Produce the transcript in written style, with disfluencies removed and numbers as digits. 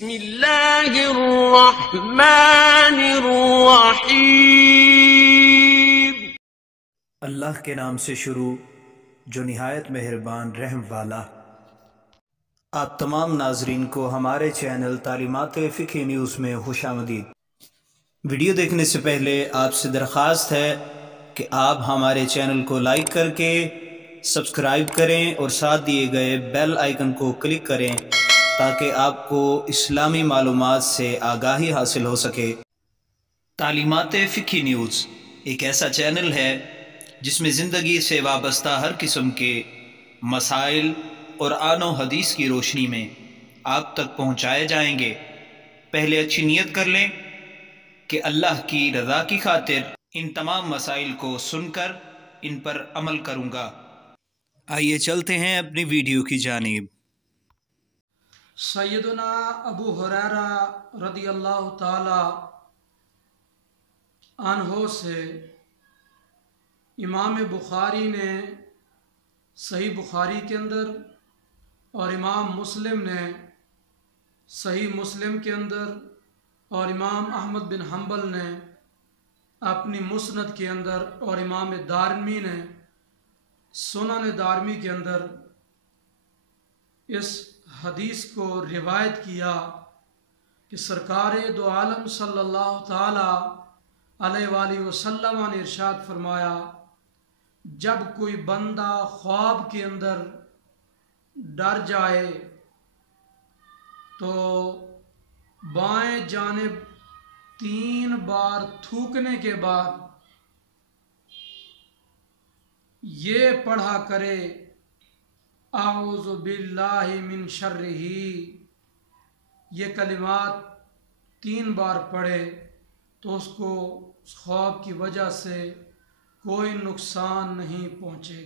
بسم اللہ الرحمن الرحیم۔ اللہ کے نام سے شروع جو نہایت مہربان رحم والا۔ آپ تمام ناظرین کو ہمارے چینل تعلیمات فقہ نیوز میں خوش آمدید۔ ویڈیو دیکھنے سے پہلے آپ سے درخواست ہے کہ آپ ہمارے چینل کو لائک کر کے سبسکرائب کریں اور ساتھ دیے گئے بیل آئیکن کو کلک کریں تاکہ آپ کو اسلامی معلومات سے آگاہی حاصل ہو سکے۔ تعلیمات فقہ نیوز ایک ایسا چینل ہے جس میں زندگی سے وابستہ ہر قسم کے مسائل قرآن و حدیث کی روشنی میں آپ تک پہنچائے جائیں گے۔ پہلے اچھی نیت کر لیں کہ اللہ کی رضا کی خاطر ان تمام مسائل کو سن کر ان پر عمل کروں گا۔ آئیے چلتے ہیں اپنی ویڈیو کی جانب۔ سیدنا ابو ہریرہ رضی اللہ تعالی عنہ سے امام بخاری نے صحیح بخاری کے اندر اور امام مسلم نے صحیح مسلم کے اندر اور امام احمد بن حنبل نے اپنی مسند کے اندر اور امام دارمی نے سنن دارمی کے اندر اس حدیث کو روایت کیا کہ سرکار دو عالم صلی اللہ تعالی علیہ وآلہ وسلم نے ارشاد فرمایا، جب کوئی بندہ خواب کے اندر ڈر جائے تو بائیں جانب 3 بار تھوکنے کے بعد یہ پڑھا کرے، اعوذ باللہ من شرہ، یہ کلمات 3 بار پڑھے تو اس کو خواب کی وجہ سے کوئی نقصان نہیں پہنچے۔